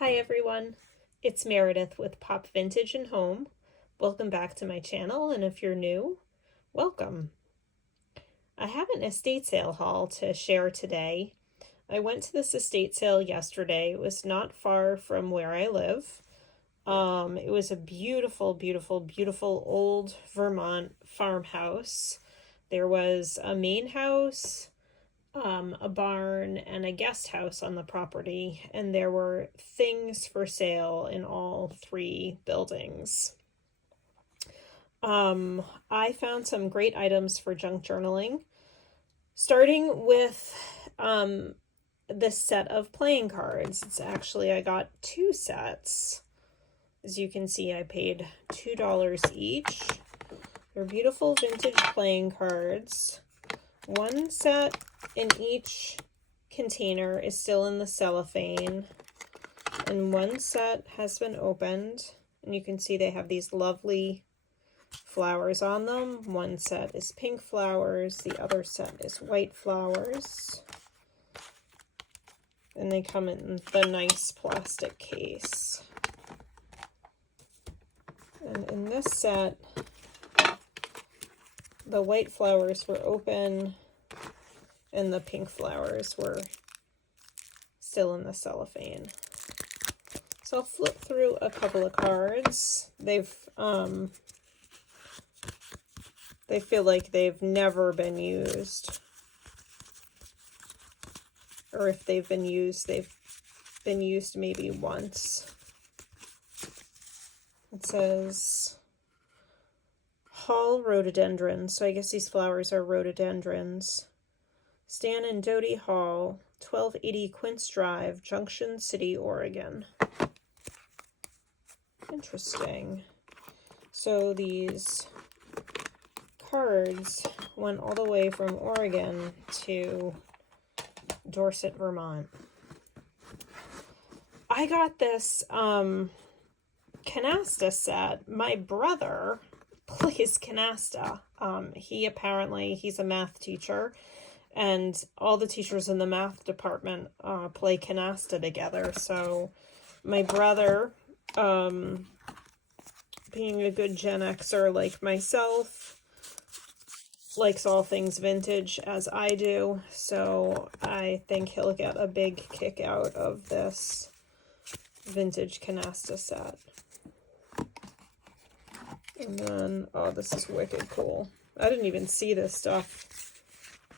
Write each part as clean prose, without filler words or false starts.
Hi everyone, it's Meredith with Pop Vintage and Home. Welcome back to my channel, and if you're new, welcome. I have an estate sale haul to share today. I went to this estate sale yesterday. It was not far from where I live. It was a beautiful, beautiful, beautiful old Vermont farmhouse. There was a main house, a barn, and a guest house on the property, and there were things for sale in all three buildings. I found some great items for junk journaling, starting with this set of playing cards. I got two sets. As you can see, I paid $2 each. They're beautiful vintage playing cards. One set in each container is still in the cellophane, and one set has been opened, and you can see they have these lovely flowers on them. One set is pink flowers, the other set is white flowers, and they come in the nice plastic case. And in this set, the white flowers were open and the pink flowers were still in the cellophane. So I'll flip through a couple of cards. They feel like they've never been used. Or if they've been used maybe once. It says Hall Rhododendrons, so I guess these flowers are rhododendrons. Stan and Dodie Hall, 1280 Quince Drive, Junction City, Oregon. Interesting. So these cards went all the way from Oregon to Dorset, Vermont. I got this Canasta set. My brother plays Canasta. He's a math teacher, and all the teachers in the math department play Canasta together. So my brother, being a good Gen Xer like myself, likes all things vintage as I do. So I think he'll get a big kick out of this vintage Canasta set. And then, oh, this is wicked cool. I didn't even see this stuff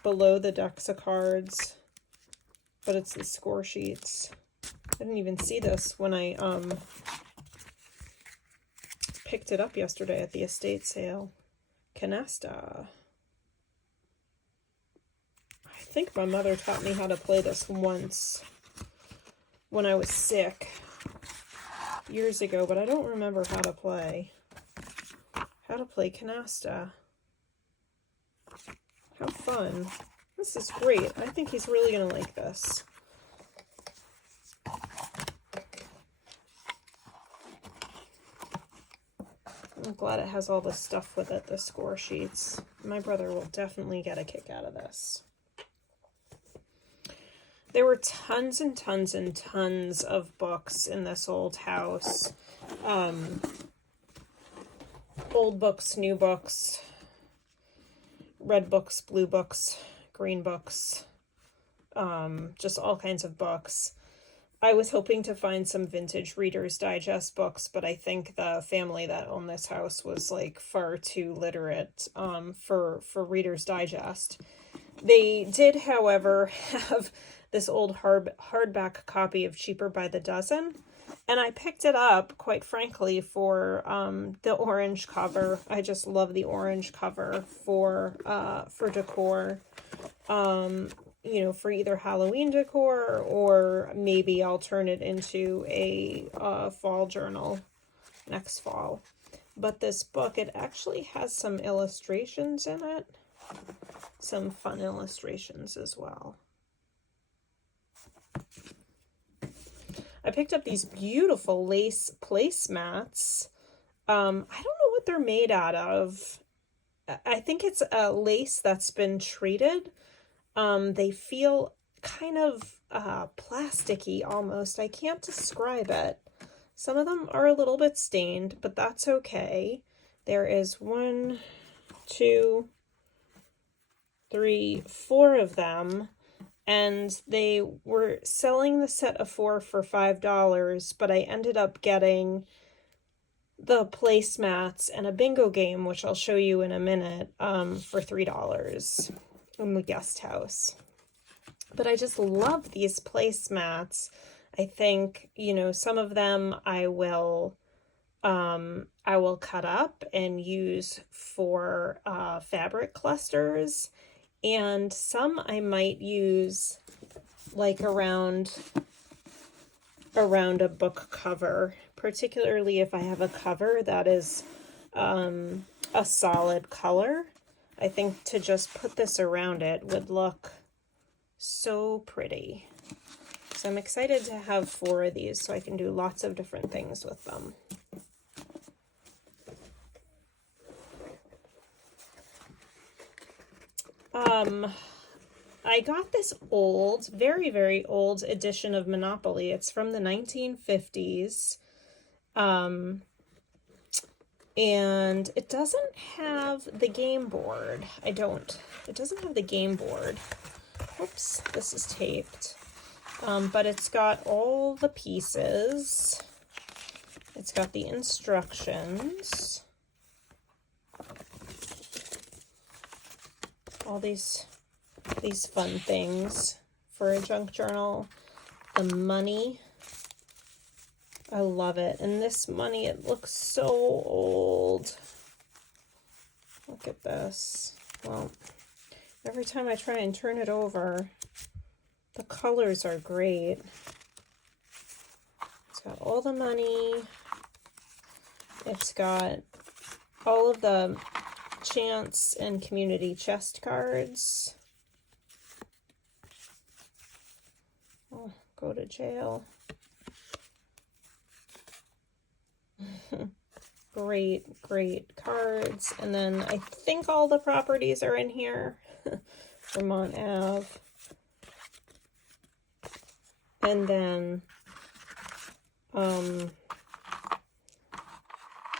below the decks of cards, but it's the score sheets. I didn't even see this when I picked it up yesterday at the estate sale. Canasta. I think my mother taught me how to play this once when I was sick years ago, but I don't remember how to play Canasta. How fun. This is great. I think he's really going to like this. I'm glad it has all the stuff with it, the score sheets. My brother will definitely get a kick out of this. There were tons and tons and tons of books in this old house. Old books, new books, red books, blue books, green books, just all kinds of books. I was hoping to find some vintage Reader's Digest books, but I think the family that owned this house was like far too literate for Reader's Digest. They did, however, have this old hardback copy of Cheaper by the Dozen, and I picked it up, quite frankly, for the orange cover. I just love the orange cover for decor. For either Halloween decor, or maybe I'll turn it into a fall journal next fall. But this book, it actually has some illustrations in it. Some fun illustrations as well. I picked up these beautiful lace placemats. I don't know what they're made out of. I think it's a lace that's been treated. They feel kind of plasticky almost. I can't describe it. Some of them are a little bit stained, but that's okay. There is 1, 2, 3, 4 of them, and they were selling the set of 4 for $5, but I ended up getting the placemats and a bingo game, which I'll show you in a minute, for $3 in the guest house. But I just love these placemats. I think, you know, some of them I will cut up and use for fabric clusters, and some I might use like around a book cover, particularly if I have a cover that is a solid color. I think to just put this around it would look so pretty. So I'm excited to have 4 of these so I can do lots of different things with them. I got this old, very, very old edition of Monopoly. It's from the 1950s. And it doesn't have the game board. It doesn't have the game board. Whoops, this is taped. But it's got all the pieces. It's got the instructions. All these fun things for a junk journal. The money. I love it. And this money, it looks so old. Look at this. Well, every time I try and turn it over, the colors are great. It's got all the money. It's got all of the chance and community chest cards. Oh, go to jail. Great cards. And then I think all the properties are in here. Vermont Ave. And then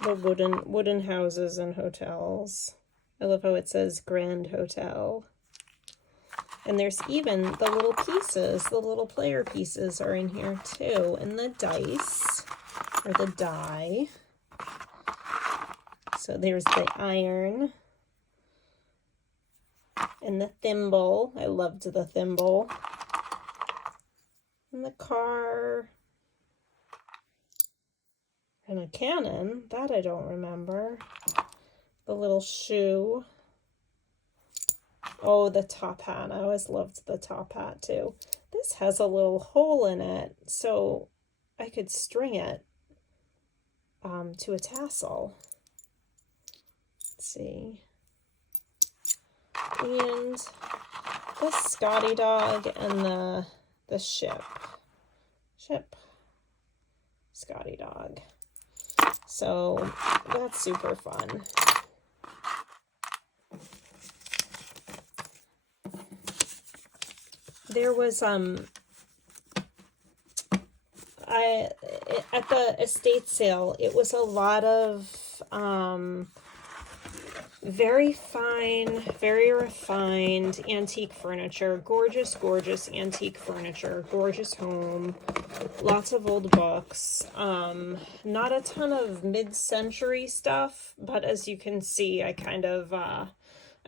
the wooden houses and hotels. I love how it says Grand Hotel. And there's even the little pieces, the little player pieces are in here too. And the dice, or the die. So there's the iron. And the thimble. I loved the thimble. And the car. And a cannon. That I don't remember. The little shoe. Oh, the top hat. I always loved the top hat too. This has a little hole in it, so I could string it to a tassel. Let's see. And the Scotty dog and the ship. Scotty dog. So that's super fun. There was at the estate sale, it was a lot of very fine, very refined antique furniture, gorgeous antique furniture, gorgeous home, lots of old books, not a ton of mid-century stuff, but as you can see, I kind of I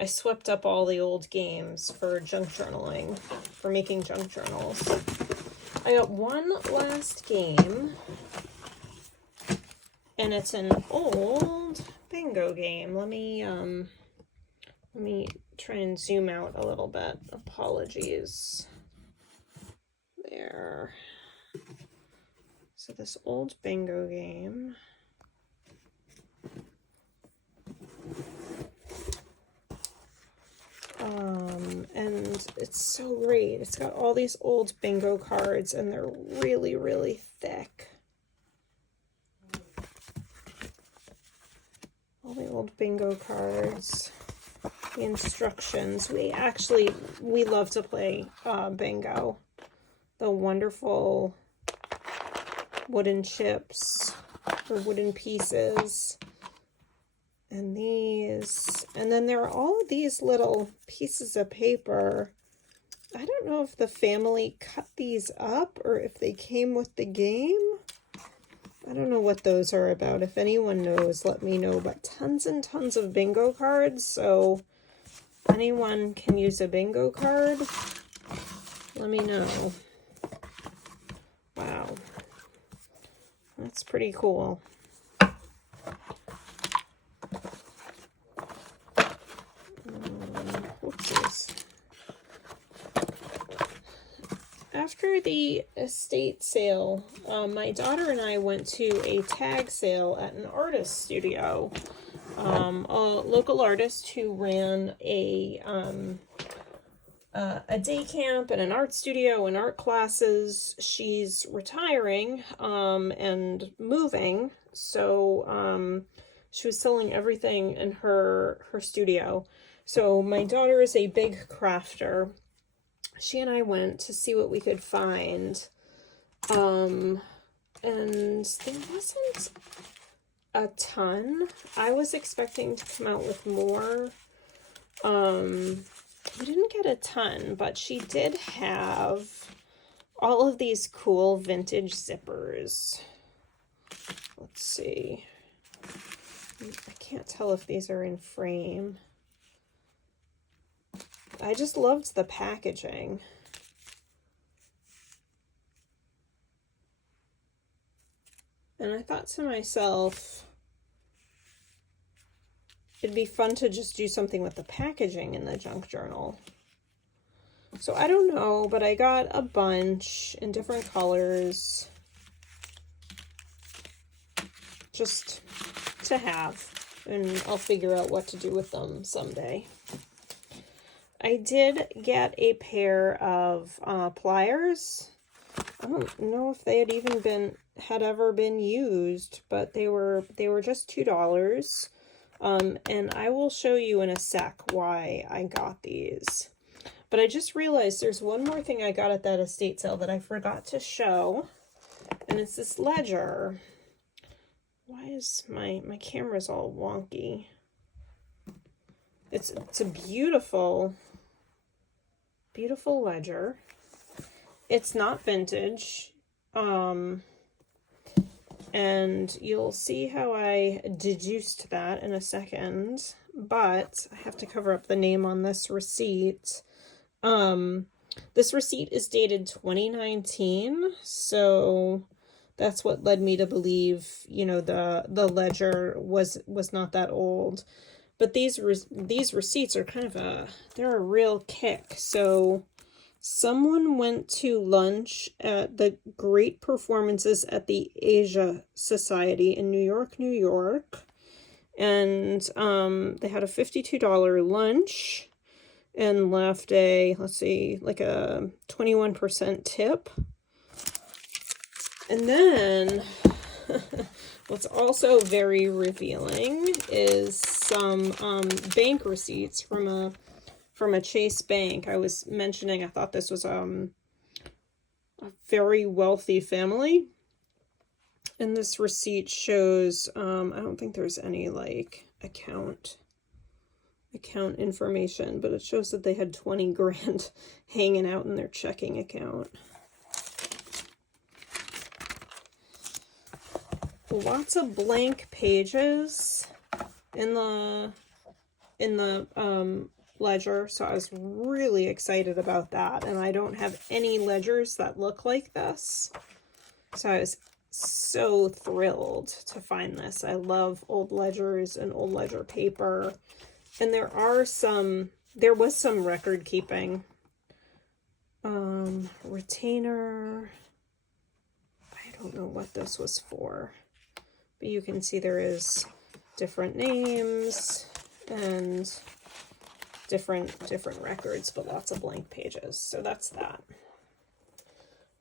swept up all the old games for junk journaling, for making junk journals. I got one last game, and it's an old bingo game. Let me try and zoom out a little bit. Apologies. There. So this old bingo game. And it's so great. It's got all these old bingo cards, and they're really, really thick. All the old bingo cards. the instructions. We love to play bingo. The wonderful wooden chips or wooden pieces. And these. And then there are all of these little pieces of paper. I don't know if the family cut these up or if they came with the game. I don't know what those are about. If anyone knows, let me know. But tons and tons of bingo cards. So anyone can use a bingo card, let me know. Wow. That's pretty cool. Whoopsies. After the estate sale, my daughter and I went to a tag sale at an artist studio. A local artist who ran a day camp and an art studio and art classes. She's retiring and moving, so she was selling everything in her studio. So my daughter is a big crafter. She and I went to see what we could find, and there wasn't a ton. I was expecting to come out with more. We didn't get a ton, but she did have all of these cool vintage zippers. Let's see. I can't tell if these are in frame. I just loved the packaging. And I thought to myself, it'd be fun to just do something with the packaging in the junk journal. So I don't know, but I got a bunch in different colors just to have, and I'll figure out what to do with them someday. I did get a pair of pliers. I don't know if they had ever been used, but they were just $2. And I will show you in a sec why I got these. But I just realized there's one more thing I got at that estate sale that I forgot to show, and it's this ledger. Why is my camera's all wonky? It's a beautiful ledger. It's not vintage. And you'll see how I deduced that in a second, but I have to cover up the name on this receipt. This receipt is dated 2019, so that's what led me to believe, you know, the ledger was not that old. But these receipts are kind of they're a real kick. So someone went to lunch at the Great Performances at the Asia Society in New York, New York. And they had a $52 lunch and left a, let's see, like a 21% tip. And then what's also very revealing is some bank receipts from a Chase bank. I was mentioning I thought this was a very wealthy family, and this receipt shows I don't think there's any like account information, but it shows that they had 20 grand hanging out in their checking account. Lots of blank pages in the ledger, so I was really excited about that, and I don't have any ledgers that look like this, so I was so thrilled to find this. I love old ledgers and old ledger paper, and there was some record keeping. Retainer, I don't know what this was for, but you can see there is different names and different records, but lots of blank pages. So that's that.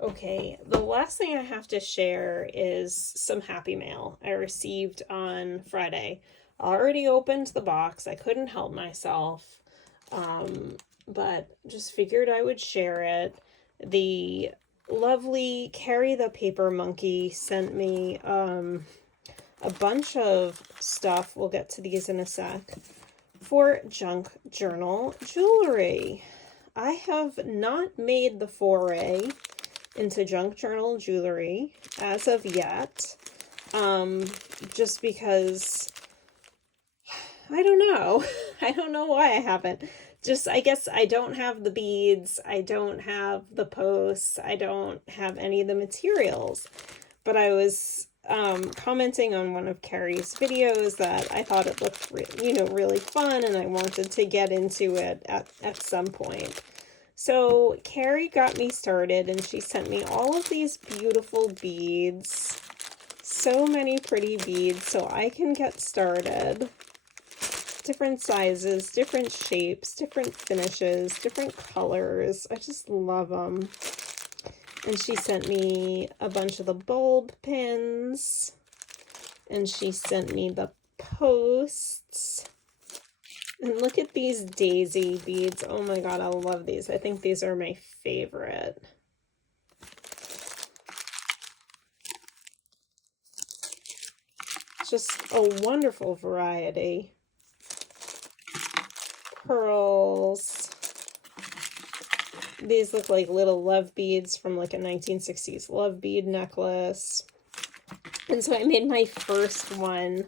Okay, the last thing I have to share is some happy mail I received on Friday. I already opened the box. I couldn't help myself. but just figured I would share it. The lovely Carrie the Paper Monkey sent me a bunch of stuff. We'll get to these in a sec. For junk journal jewelry. I have not made the foray into junk journal jewelry as of yet. Just because I don't know. I don't know why I haven't. Just, I guess I don't have the beads. I don't have the posts. I don't have any of the materials. But I was commenting on one of Carrie's videos that I thought it looked really fun, and I wanted to get into it at some point. So Carrie got me started, and she sent me all of these beautiful beads. So many pretty beads, so I can get started. Different sizes, different shapes, different finishes, different colors. I just love them. And she sent me a bunch of the bulb pins. And she sent me the posts. And look at these daisy beads. Oh my god, I love these. I think these are my favorite. Just a wonderful variety. Pearls. These look like little love beads from like a 1960s love bead necklace. And so I made my first one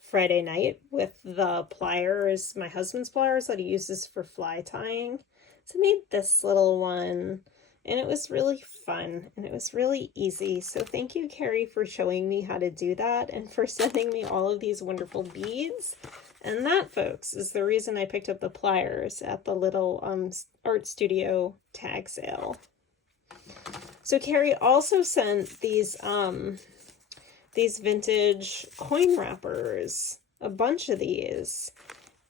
Friday night with the pliers, my husband's pliers that he uses for fly tying. So I made this little one, and it was really fun, and it was really easy. So thank you, Carrie, for showing me how to do that, and for sending me all of these wonderful beads. And that, folks, is the reason I picked up the pliers at the little art studio tag sale. So Carrie also sent these vintage coin wrappers, a bunch of these.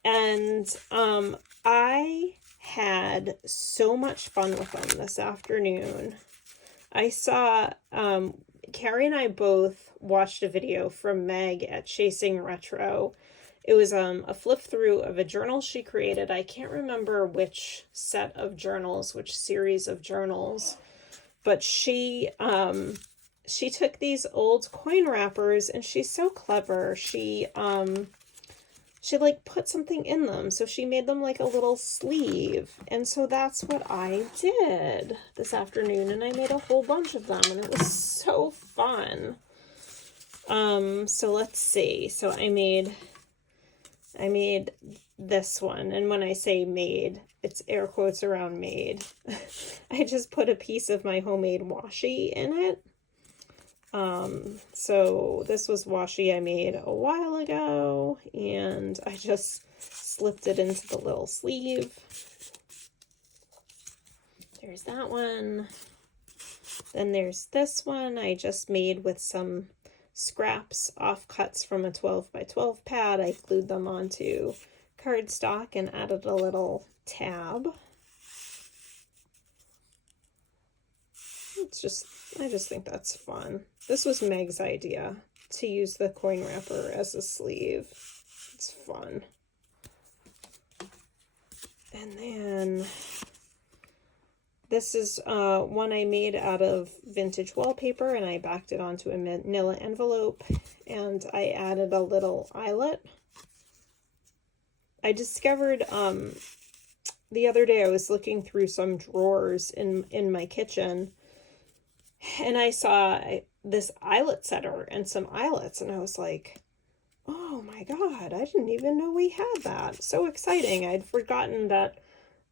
And I had so much fun with them this afternoon. I saw, Carrie and I both watched a video from Meg at Chasing Retro. It was a flip through of a journal she created. I can't remember which set of journals, which series of journals, but she took these old coin wrappers, and she's so clever. She like put something in them, so she made them like a little sleeve, and so that's what I did this afternoon, and I made a whole bunch of them, and it was so fun. So let's see. So I made this one, and when I say made, it's air quotes around made. I just put a piece of my homemade washi in it. So this was washi I made a while ago, and I just slipped it into the little sleeve. There's that one. Then there's this one I just made with some scraps, offcuts from a 12 by 12 pad. I glued them onto cardstock and added a little tab. I just think that's fun. This was Meg's idea, to use the coin wrapper as a sleeve. It's fun. And then this is one I made out of vintage wallpaper, and I backed it onto a manila envelope, and I added a little eyelet. I discovered the other day I was looking through some drawers in my kitchen, and I saw this eyelet setter and some eyelets, and I was like, oh my god, I didn't even know we had that. So exciting. I'd forgotten that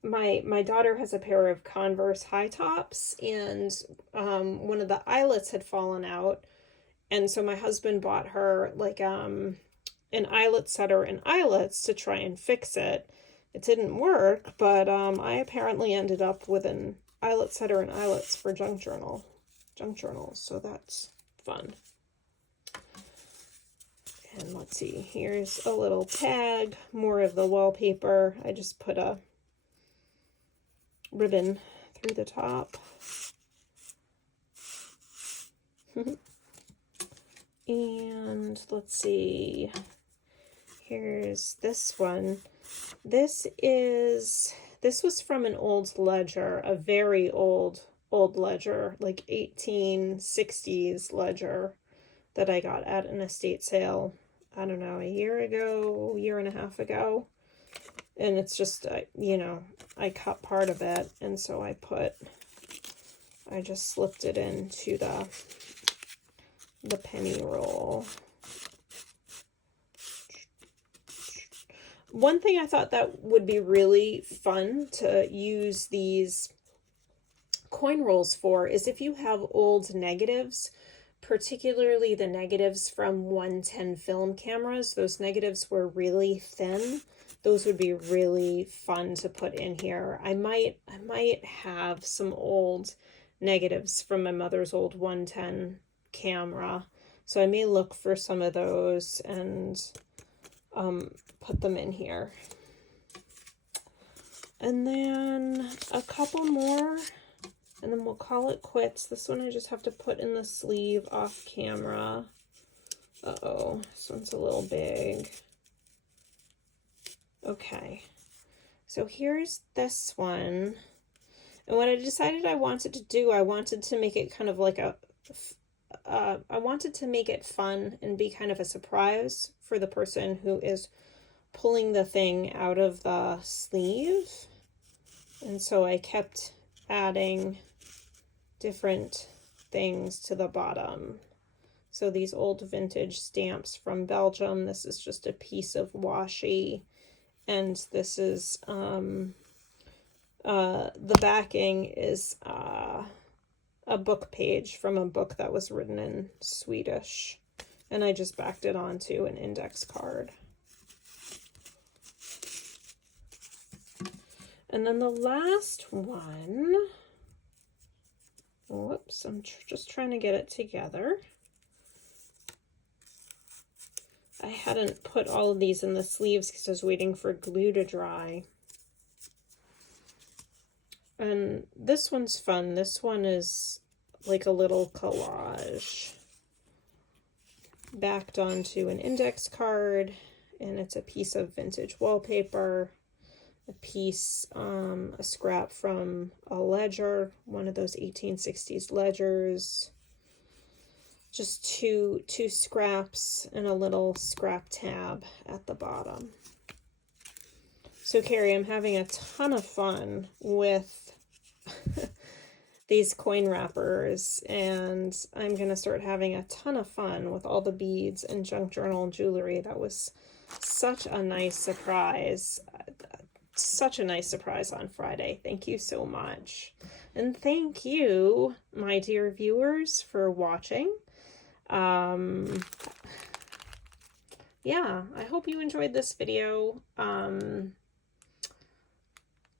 my daughter has a pair of Converse high tops, and one of the eyelets had fallen out, and so my husband bought her like an eyelet setter and eyelets to try and fix it. It didn't work, but I apparently ended up with an eyelet setter and eyelets for junk journals, so that's fun. And let's see, here's a little tag, more of the wallpaper. I just put a ribbon through the top. And let's see, Here's this one. This was from an old ledger, a very old ledger, like 1860s ledger that I got at an estate sale, I don't know, a year and a half ago. And it's just, you know, I cut part of it, and so I just slipped it into the penny roll. One thing I thought that would be really fun to use these coin rolls for is if you have old negatives, particularly the negatives from 110 film cameras. Those negatives were really thin. Those would be really fun to put in here. I might have some old negatives from my mother's old 110 camera, so I may look for some of those and put them in here. And then a couple more, and then we'll call it quits. This one I just have to put in the sleeve off camera. Uh-oh, this one's a little big. Okay, so here's this one. And what I decided I wanted to do, I wanted to make it kind of like I wanted to make it fun and be kind of a surprise for the person who is pulling the thing out of the sleeve. And so I kept adding different things to the bottom. So these old vintage stamps from Belgium. This is just a piece of washi. And this is, the backing is a book page from a book that was written in Swedish. And I just backed it onto an index card. And then the last one, whoops, I'm just trying to get it together. I hadn't put all of these in the sleeves because I was waiting for glue to dry. And this one's fun. This one is like a little collage backed onto an index card, and it's a piece of vintage wallpaper, a piece, a scrap from a ledger, one of those 1860s ledgers, just two scraps and a little scrap tab at the bottom. So Carrie, I'm having a ton of fun with these coin wrappers, and I'm going to start having a ton of fun with all the beads and junk journal jewelry. That was such a nice surprise. Such a nice surprise on Friday. Thank you so much. And thank you, my dear viewers, for watching. Yeah, I hope you enjoyed this video.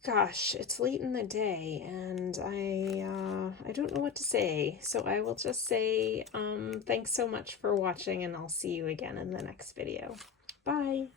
Gosh, it's late in the day, and I don't know what to say, so I will just say thanks so much for watching, and I'll see you again in the next video. Bye!